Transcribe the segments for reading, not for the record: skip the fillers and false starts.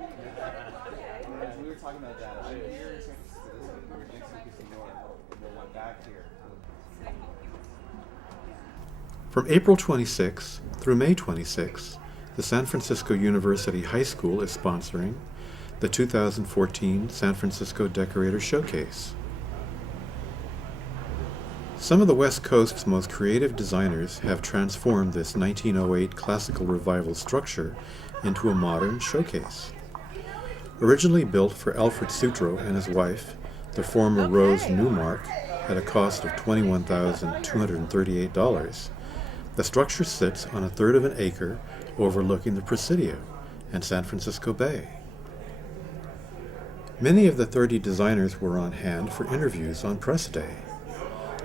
We were talking about that. We were in San Francisco this week. We were next week in New York. We'll went back here. From April 26 through May 26, the San Francisco University High School is sponsoring the 2014 San Francisco Decorator Showcase. Some of the West Coast's most creative designers have transformed this 1908 classical revival structure into a modern showcase. Originally built for Alfred Sutro and his wife, the former Rose Newmark, at a cost of $21,238, the structure sits on a third of an acre overlooking the Presidio and San Francisco Bay. Many of the 30 designers were on hand for interviews on press day.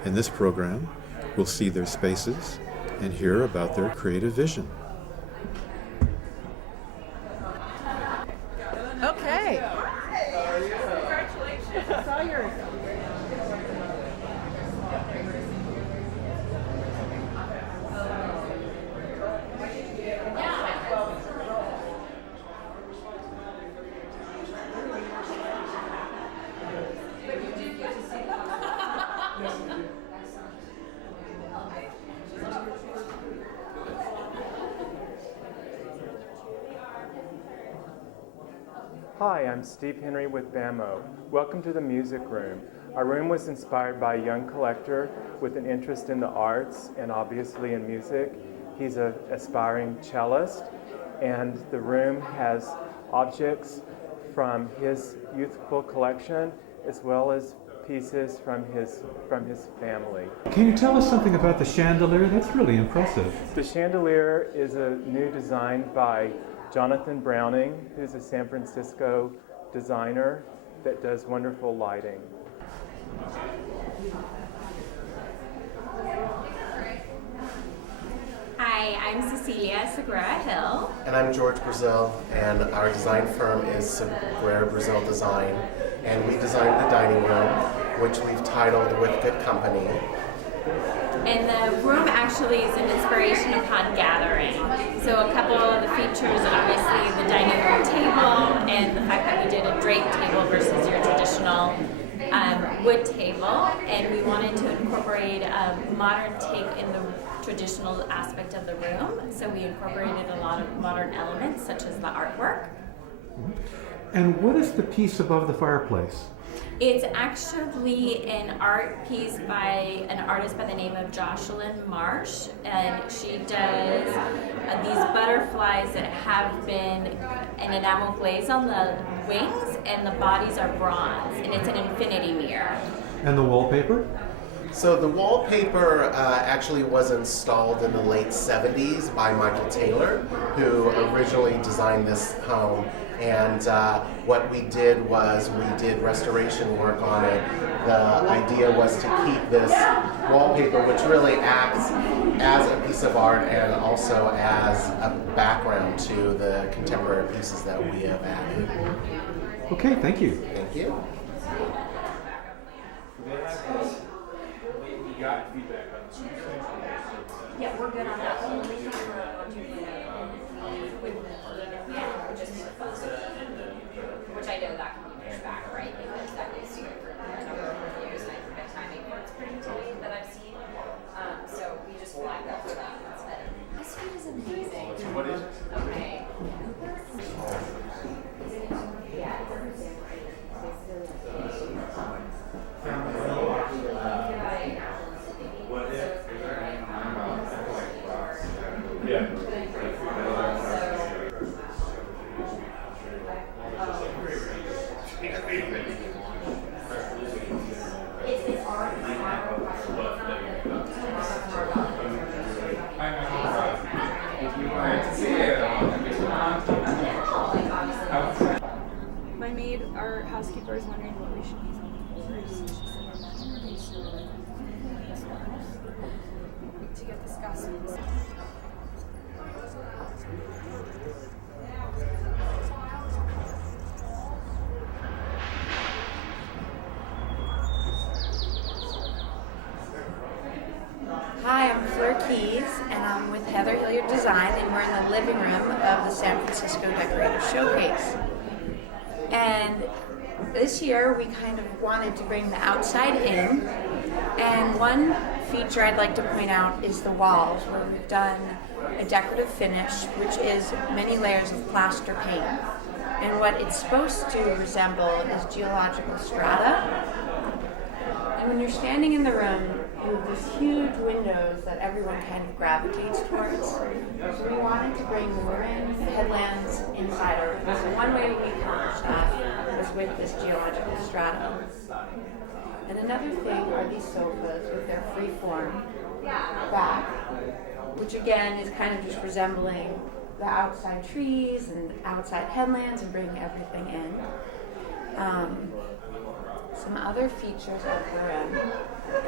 In this program, we'll see their spaces and hear about their creative vision. Okay. Congratulations. I saw yours. Hi, I'm Steve Henry with BAMO. Welcome to the Music Room. Our room was inspired by a young collector with an interest in the arts and obviously in music. He's an aspiring cellist, and the room has objects from his youthful collection as well as pieces from his family. Can you tell us something about the chandelier? That's really impressive. The chandelier is a new design by Jonathan Browning, who's a San Francisco designer that does wonderful lighting. Hi, I'm Cecilia Segura Hill. And I'm George Brazil, and our design firm is Segura Brazil Design, and we designed the dining room, which we've titled With Good Company. And the room actually is an inspiration upon gathering. So a couple of the features, obviously the dining room table and the fact that we did a draped table versus your traditional wood table. And we wanted to incorporate a modern take in the traditional aspect of the room. So we incorporated a lot of modern elements such as the artwork. And what is the piece above the fireplace? It's actually an art piece by an artist by the name of Jocelyn Marsh, and she does these butterflies that have been an enamel glaze on the wings, and the bodies are bronze, and it's an infinity mirror. And the wallpaper? So the wallpaper actually was installed in the late 70s by Michael Taylor, who originally designed this home. And what we did was we did restoration work on it. The idea was to keep this wallpaper, which really acts as a piece of art and also as a background to the contemporary pieces that we have added. Okay, thank you. Thank you. We got feedback on this one. Yeah, we're good on that one. Which I know that can be pushed back, right? Because that goes for a number of reviews, and I think the timing for it's pretty delayed that I've seen. So we just flagged that for that instead. This food is amazing. What is it? Okay. Yeah. My maid, our housekeeper, is wondering what we should use to get the scousins. Hi, I'm Fleur Keys, and I'm with Heather Hilliard Design, and we're in the living room of the San Francisco Decorator Showcase. And this year we kind of wanted to bring the outside in. And one feature I'd like to point out is the walls, where we've done a decorative finish, which is many layers of plaster paint. And what it's supposed to resemble is geological strata. And when you're standing in the room, you have these huge windows that everyone kind of gravitates towards. So we wanted to bring the marin headlands inside our room. So one way we accomplished that was with this geological strata. And another thing are these sofas with their free form back, which again is kind of just resembling the outside trees and outside headlands and bringing everything in. Some other features of the room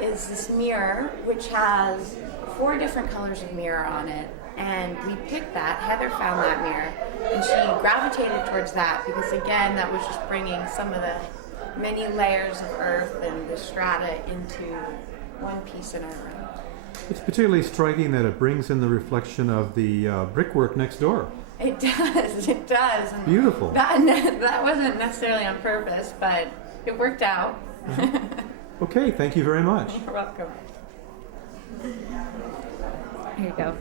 is this mirror, which has 4 different colors of mirror on it. And we picked that. Heather found that mirror, and she gravitated towards that because, again, that was just bringing some of the many layers of earth and the strata into one piece in our room. It's particularly striking that it brings in the reflection of the brickwork next door. It does. And beautiful. That wasn't necessarily on purpose, but it worked out. Okay, thank you very much. You're welcome. Here you go.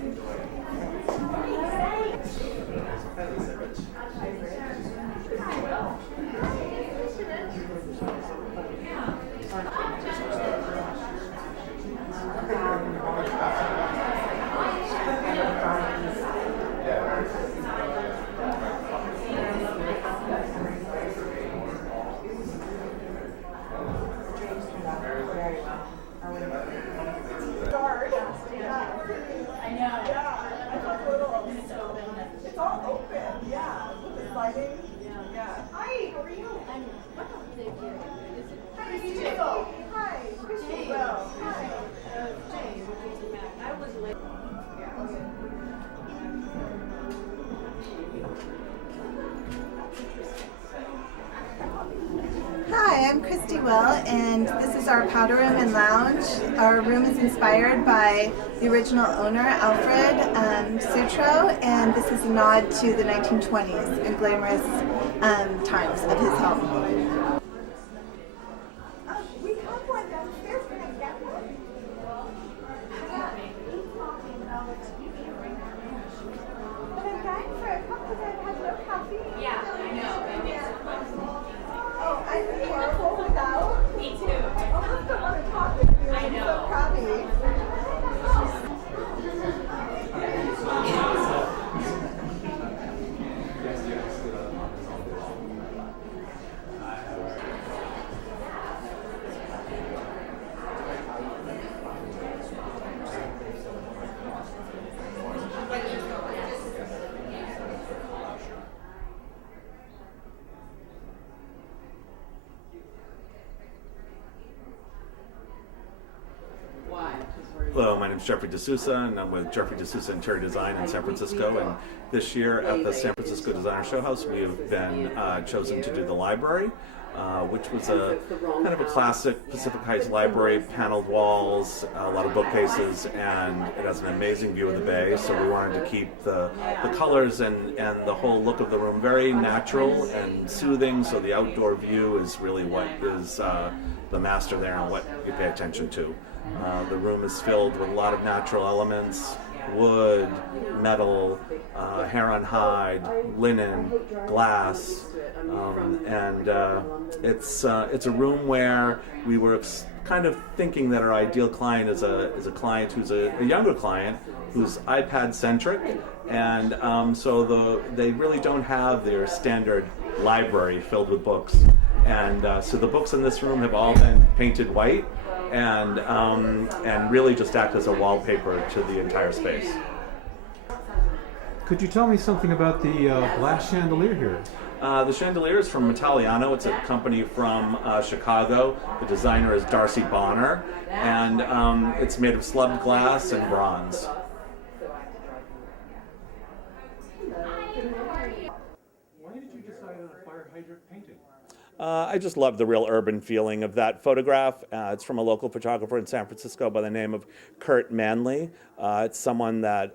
Hi, I'm Christy Will, and this is our powder room and lounge. Our room is inspired by the original owner, Alfred Sutro, and this is a nod to the 1920s and glamorous times of his home. We have one downstairs. Can I get one? But I'm dying for a cup because I've had no coffee. Yeah, I know. Oh, I'm horrible without. Me too. I'll have to want to talk with you. I know. I'm so proud of you. Hello, my name is Jeffrey D'Souza, and I'm with Jeffrey D'Souza Interior Design in San Francisco. And this year at the San Francisco Decorator Showcase, we have been chosen to do the library, which was a kind of a classic Pacific Heights library, paneled walls, a lot of bookcases, and it has an amazing view of the bay. So we wanted to keep the colors and the whole look of the room very natural and soothing. So the outdoor view is really what is the master there and what you pay attention to. The room is filled with a lot of natural elements: wood, metal, hair on hide, linen, glass, and it's a room where we were kind of thinking that our ideal client is a client who's a younger client who's iPad centric, and so they really don't have their standard library filled with books, and so the books in this room have all been painted white. And really just act as a wallpaper to the entire space. Could you tell me something about the glass chandelier here? The chandelier is from Italiano. It's a company from Chicago. The designer is Darcy Bonner, and it's made of slubbed glass and bronze. Why did you decide on a fire hydrant painting? I just love the real urban feeling of that photograph. It's from a local photographer in San Francisco by the name of Kurt Manley. It's someone that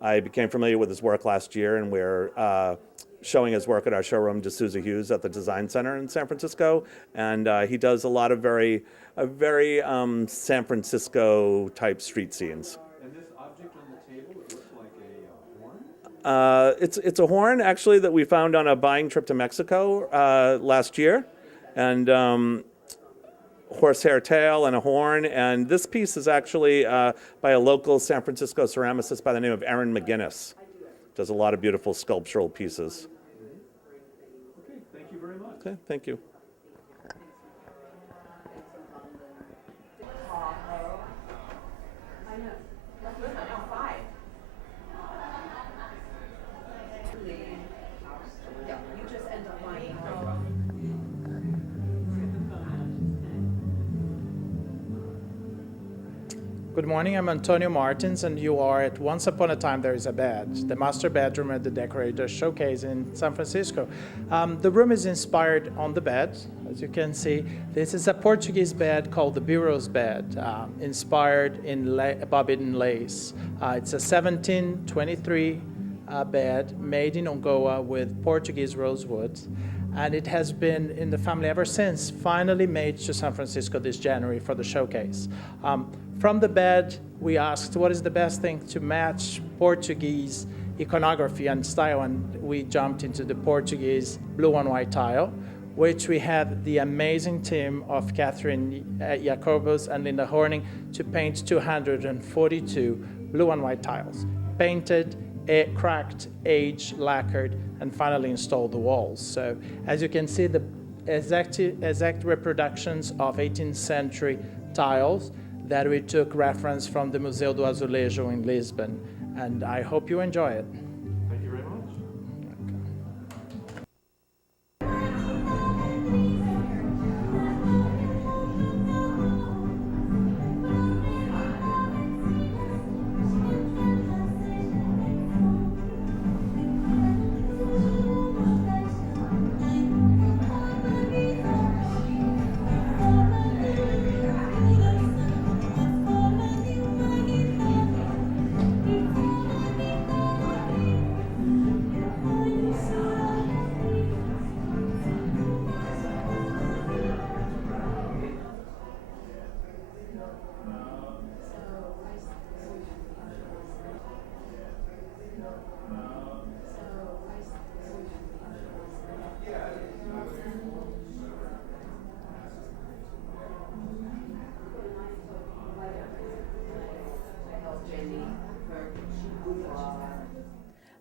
I became familiar with his work last year, and we're showing his work at our showroom, D'Souza Hughes, at the Design Center in San Francisco, and he does a lot of very San Francisco type street scenes. And this object on the table, it looks like a horn? It's a horn actually that we found on a buying trip to Mexico last year, and horsehair tail and a horn. And this piece is actually by a local San Francisco ceramicist by the name of Erin McGinnis. Does a lot of beautiful sculptural pieces. Okay, thank you very much. Okay, thank you. Good morning, I'm Antonio Martins, and you are at Once Upon a Time There Is a Bed, the master bedroom at the Decorator Showcase in San Francisco. The room is inspired on the bed, as you can see. This is a Portuguese bed called the Burros bed, inspired in bobbin lace. It's a 1723 bed made in Ongoa with Portuguese rosewood. And it has been in the family ever since, finally made to San Francisco this January for the showcase. From the bed, we asked what is the best thing to match Portuguese iconography and style, and we jumped into the Portuguese blue and white tile, which we had the amazing team of Catherine Jacobos and Linda Horning to paint 242 blue and white tiles, painted, cracked, aged, lacquered, and finally installed the walls. So as you can see, the exact reproductions of 18th century tiles that we took reference from the Museu do Azulejo in Lisbon. And I hope you enjoy it. Thank you very much.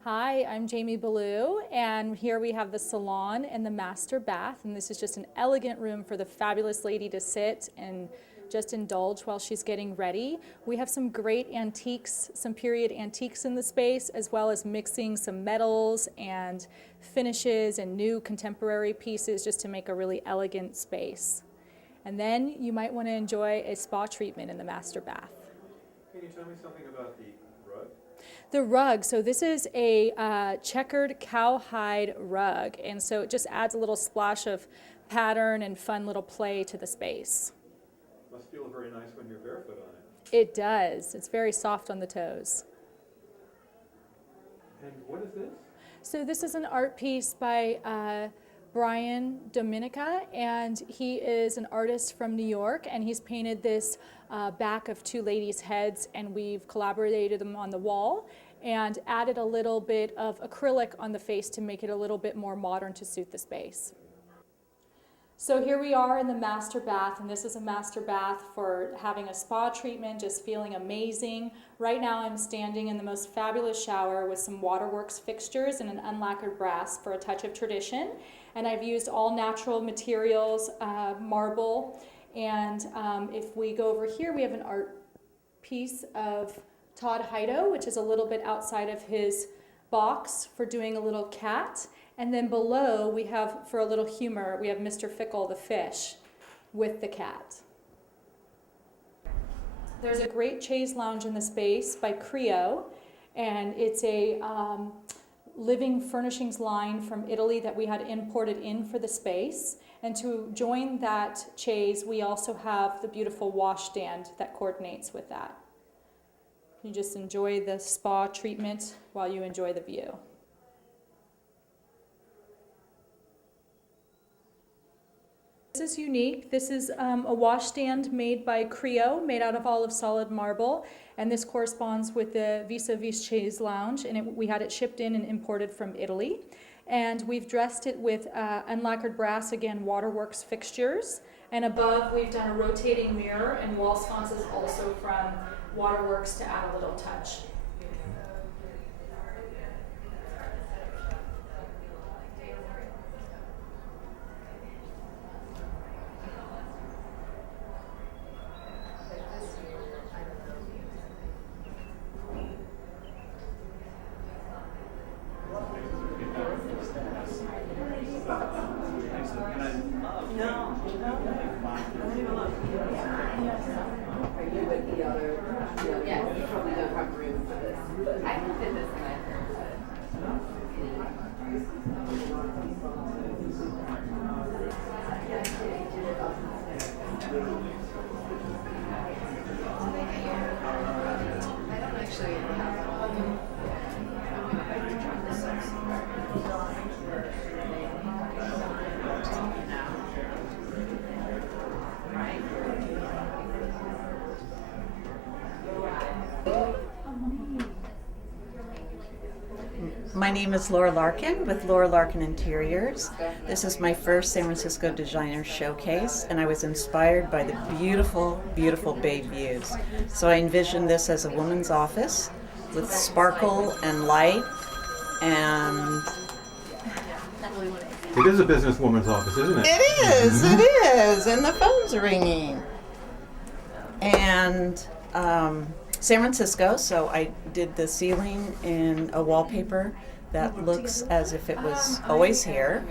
Hi, I'm Jamie Ballou, and here we have the salon and the master bath, and this is just an elegant room for the fabulous lady to sit and just indulge while she's getting ready. We have some great antiques, some period antiques in the space, as well as mixing some metals and finishes and new contemporary pieces just to make a really elegant space. And then you might want to enjoy a spa treatment in the master bath. Can you tell me something about the rug? The rug, so this is a checkered cowhide rug, and so it just adds a little splash of pattern and fun little play to the space. Must feel very nice when you're barefoot on it. It does. It's very soft on the toes. And what is this? So this is an art piece by Brian Dominica, and he is an artist from New York, and he's painted this back of two ladies' heads, and we've collaborated them on the wall and added a little bit of acrylic on the face to make it a little bit more modern to suit the space. So here we are in the master bath, and this is a master bath for having a spa treatment, just feeling amazing. Right now I'm standing in the most fabulous shower with some waterworks fixtures and an unlacquered brass for a touch of tradition. And I've used all natural materials, marble, and if we go over here, we have an art piece of Todd Heido, which is a little bit outside of his box for doing a little cat. And then below, we have, for a little humor, we have Mr. Fickle the fish with the cat. There's a great chaise lounge in the space by Creo, and it's a living furnishings line from Italy that we had imported in for the space. And to join that chaise, we also have the beautiful washstand that coordinates with that. You just enjoy the spa treatment while you enjoy the view. This is unique. This is a washstand made by Creo, made out of all of solid marble, and this corresponds with the Vis-a-Vis Chaise Lounge, and we had it shipped in and imported from Italy. And we've dressed it with unlacquered brass, again, waterworks fixtures, and above we've done a rotating mirror and wall sconces also from waterworks to add a little touch. My name is Laura Larkin with Laura Larkin Interiors. This is my first San Francisco Designer Showcase, and I was inspired by the beautiful, beautiful bay views. So I envisioned this as a woman's office with sparkle and light, and It is a businesswoman's office, isn't it? it is, and the phone's ringing. And San Francisco, so I did the ceiling in a wallpaper that looks as if it was always here,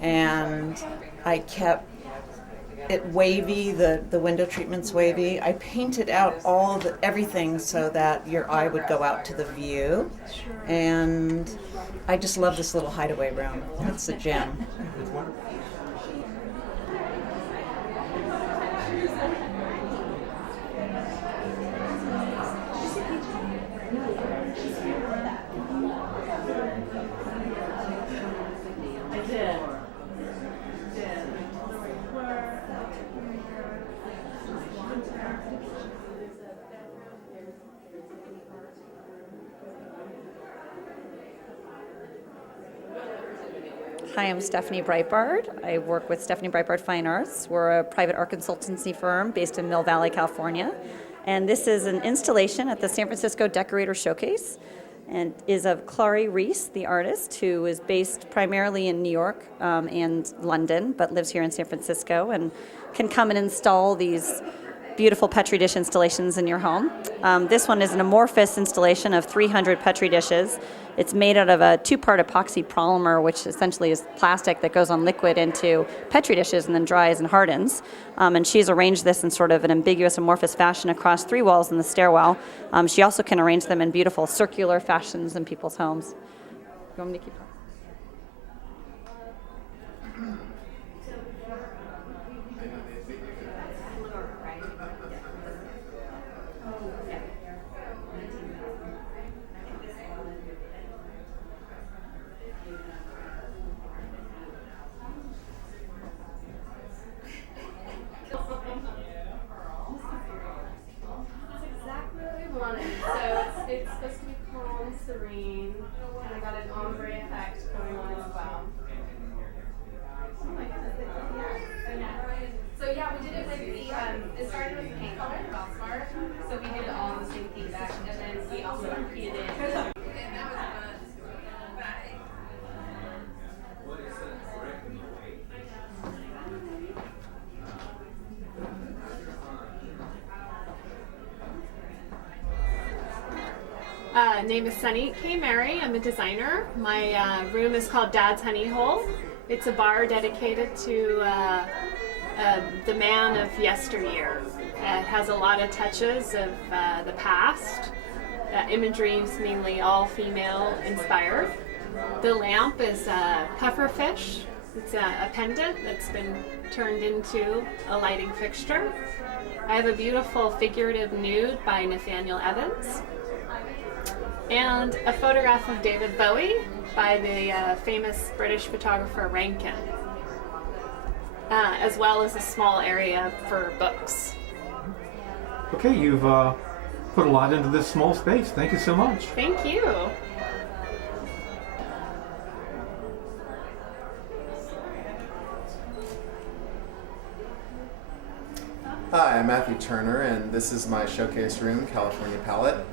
and I kept it wavy, the window treatment's wavy. I painted out everything so that your eye would go out to the view, and I just love this little hideaway room. It's a gem. It's wonderful. Hi, I'm Stephanie Breitbard. I work with Stephanie Breitbard Fine Arts. We're a private art consultancy firm based in Mill Valley, California. And this is an installation at the San Francisco Decorator Showcase, and is of Clary Reese, the artist, who is based primarily in New York and London, but lives here in San Francisco and can come and install these beautiful Petri dish installations in your home. This one is an amorphous installation of 300 Petri dishes. It's made out of a two-part epoxy polymer, which essentially is plastic that goes on liquid into Petri dishes and then dries and hardens. And she's arranged this in sort of an ambiguous amorphous fashion across 3 walls in the stairwell. She also can arrange them in beautiful circular fashions in people's homes. You want me to keep going? It's supposed to be calm, serene, and I got an ombre effect going on as well. Oh my goodness, So yeah, we did it with the, it started with paint color, Valspar, so we did it all in the same paint bag, and then we also repeated it. Name is Sunny K. Mary. I'm a designer. My room is called Dad's Honey Hole. It's a bar dedicated to the man of yesteryear. It has a lot of touches of the past. Imagery is mainly all female inspired. The lamp is a pufferfish. It's a pendant that's been turned into a lighting fixture. I have a beautiful figurative nude by Nathaniel Evans, and a photograph of David Bowie by the famous British photographer Rankin. as well as a small area for books. Okay, you've put a lot into this small space. Thank you so much. Thank you. Hi, I'm Matthew Turner, and this is my showcase room, California Palette.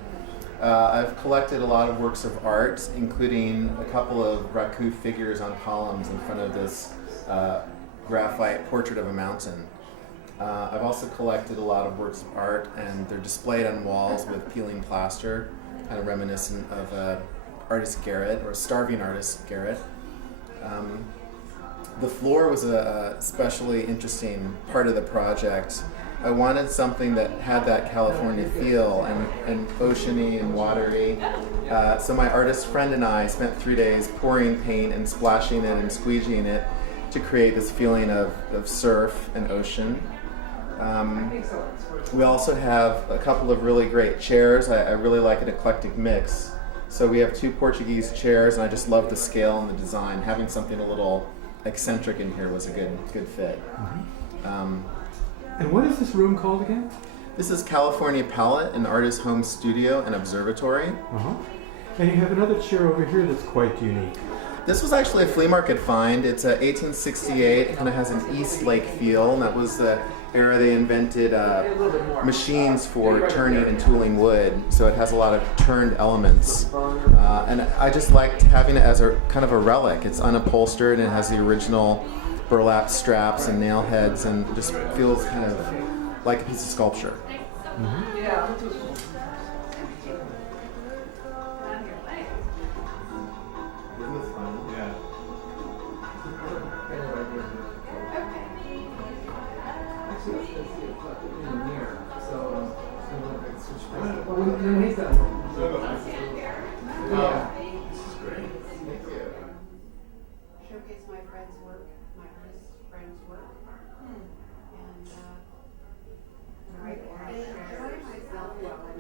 I've collected a lot of works of art, including a couple of raku figures on columns in front of this graphite portrait of a mountain. I've also collected a lot of works of art, and they're displayed on walls with peeling plaster, kind of reminiscent of artist Garrett, or starving artist Garrett. The floor was a especially interesting part of the project. I wanted something that had that California feel and oceany and watery. So my artist friend and I spent 3 days pouring paint and splashing it and squeegeeing it to create this feeling of surf and ocean. We also have a couple of really great chairs. I really like an eclectic mix. So we have 2 Portuguese chairs, and I just love the scale and the design. Having something a little eccentric in here was a good fit. And what is this room called again? This is California Palette, an artist's home studio and observatory. And you have another chair over here that's quite unique. This was actually a flea market find. It's a 1868. It kind of has an East Lake feel, and that was the era they invented machines for turning and tooling wood. So it has a lot of turned elements, and I just liked having it as a kind of a relic. It's unupholstered and it has the original burlap straps and nail heads, and just feels kind of like a piece of sculpture.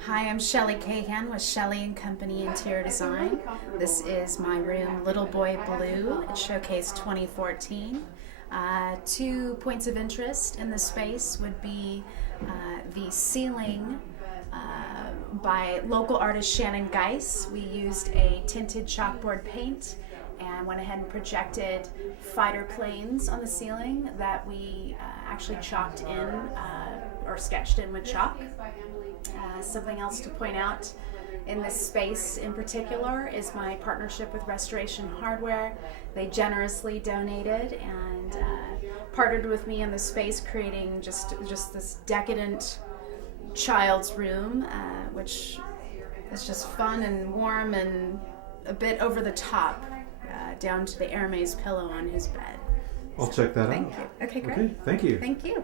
Hi, I'm Shelley Cahan with Shelley & Company Interior Design. This is my room, Little Boy Blue, at Showcase 2014. 2 points of interest in the space would be the ceiling by local artist Shannon Geis. We used a tinted chalkboard paint and went ahead and projected fighter planes on the ceiling that we actually chalked in or sketched in with chalk. Something else to point out in this space in particular is my partnership with Restoration Hardware. They generously donated and partnered with me in the space, creating just this decadent child's room, which is just fun and warm and a bit over the top, down to the Hermes pillow on his bed. I'll check that out. Thank you. Okay, great. Okay, thank you. Thank you.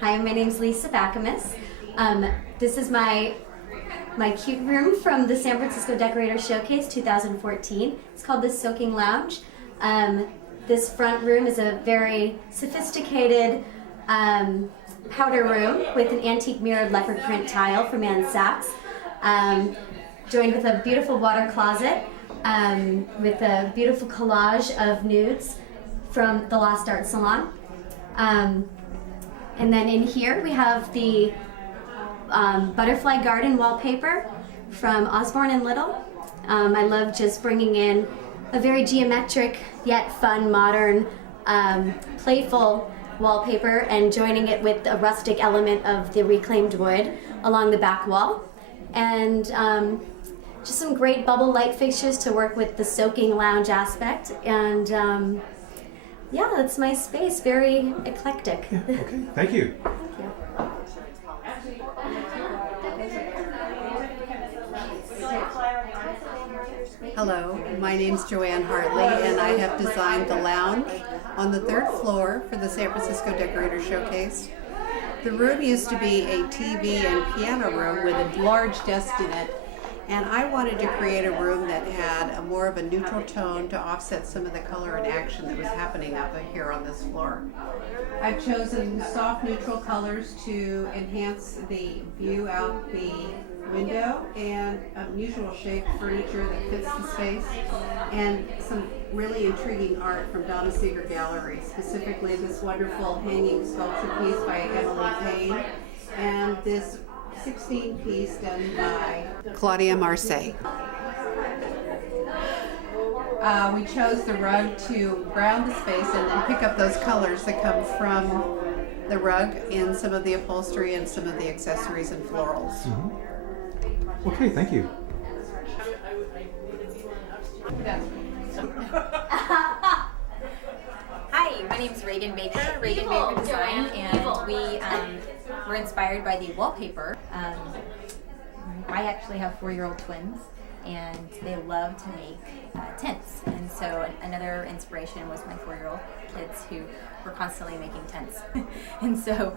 Hi, my name's Lisa Backamus. This is my cute room from the San Francisco Decorator Showcase 2014. It's called the Soaking Lounge. This front room is a very sophisticated powder room with an antique mirrored leopard print tile from Ann Sachs, joined with a beautiful water closet with a beautiful collage of nudes from the Lost Art Salon. And then in here we have the butterfly garden wallpaper from Osborne and Little. I love just bringing in a very geometric yet fun, modern, playful wallpaper and joining it with a rustic element of the reclaimed wood along the back wall. And just some great bubble light fixtures to work with the soaking lounge aspect. And yeah, that's my space, very eclectic. Yeah, okay, thank you. Thank you. Hello, my name's Joanne Hartley, and I have designed the lounge on the 3rd floor for the San Francisco Decorator Showcase. The room used to be a TV and piano room with a large desk in it, And I wanted to create a room that had a more of a neutral tone to offset some of the color and action that was happening up here on this floor. I've chosen soft neutral colors to enhance the view out the window, and unusual shaped furniture that fits the space, and some really intriguing art from Donna Seeger Gallery, specifically this wonderful hanging sculpture piece by Emily Payne, and this 16-piece done by Claudia Marseille. We chose the rug to ground the space and then pick up those colors that come from the rug in some of the upholstery and some of the accessories and florals. Mm-hmm. Okay, thank you. Hi, my name is Reagan Baker, Reagan Baker Design, and we were inspired by the wallpaper. I actually have 4-year-old twins, and they love to make tents. And so another inspiration was my 4-year-old kids who were constantly making tents. And so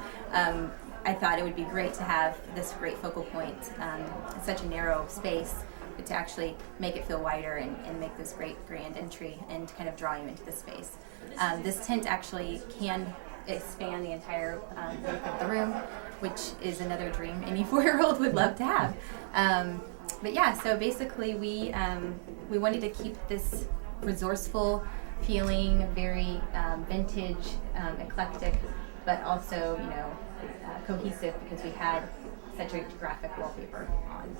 I thought it would be great to have this great focal point in such a narrow space, but to actually make it feel wider and make this great grand entry and kind of draw you into the space. This tent actually can expand the entire length of the room, which is another dream any 4-year-old would love to have. But yeah, so basically we wanted to keep this resourceful feeling, very vintage, eclectic, but also cohesive because we had such a graphic wallpaper on.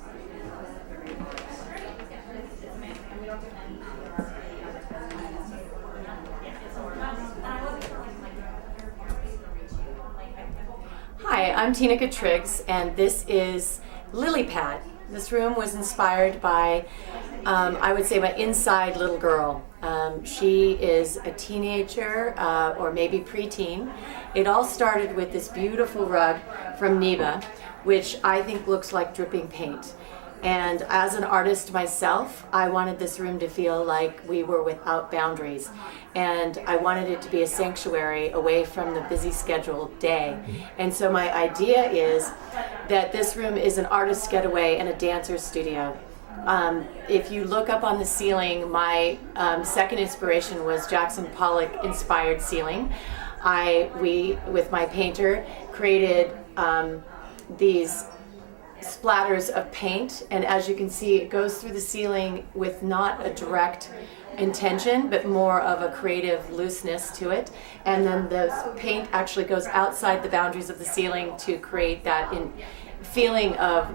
Hi, I'm Tina Triggs, and this is Lily Pad. This room was inspired by, I would say, my inside little girl. She is a teenager or maybe preteen. It all started with this beautiful rug from Neva, which I think looks like dripping paint. And as an artist myself, I wanted this room to feel like we were without boundaries. And I wanted it to be a sanctuary away from the busy scheduled day. And so my idea is that this room is an artist's getaway and a dancer's studio. If you look up on the ceiling, my second inspiration was Jackson Pollock inspired ceiling. We, with my painter, created these splatters of paint, and as you can see, it goes through the ceiling with not a direct intention, but more of a creative looseness to it. And then the paint actually goes outside the boundaries of the ceiling to create that feeling of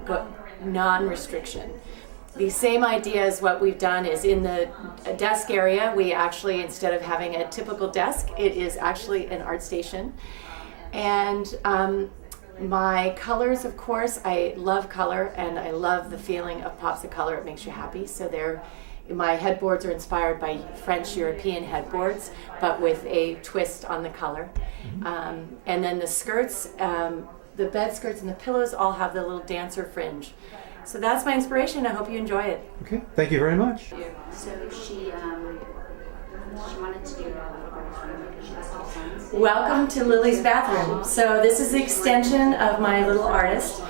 non-restriction. The same idea as what we've done is in the desk area, we actually, instead of having a typical desk, it is actually an art station. And my colors, of course, I love color, and I love the feeling of pops of color. It makes you happy. So my headboards are inspired by French European headboards, but with a twist on the color. And then the skirts, the bed skirts and the pillows all have the little dancer fringe. So that's my inspiration. I hope you enjoy it. Okay, thank you very much. So she wanted to do a little girl's room because she has 2 sons. Welcome to Lily's bathroom. So this is the extension of my little artist.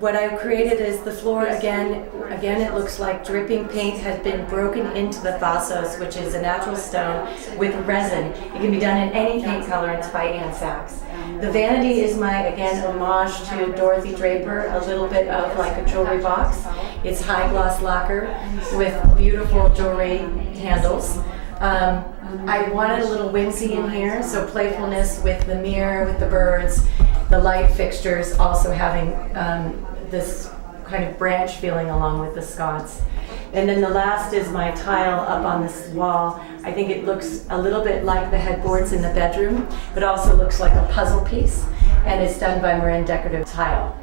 What I've created is the floor again it looks like dripping paint has been broken into the thassos, which is a natural stone with resin. It can be done in any paint color, and it's by Ann Sachs. The vanity is my, again, homage to Dorothy Draper, a little bit of like a jewelry box. It's high gloss lacquer with beautiful jewelry handles. I wanted a little whimsy in here, so playfulness with the mirror, with the birds, the light fixtures also having this kind of branch feeling along with the sconce. And then the last is my tile up on this wall. I think it looks a little bit like the headboards in the bedroom, but also looks like a puzzle piece, and it's done by Marin Decorative Tile.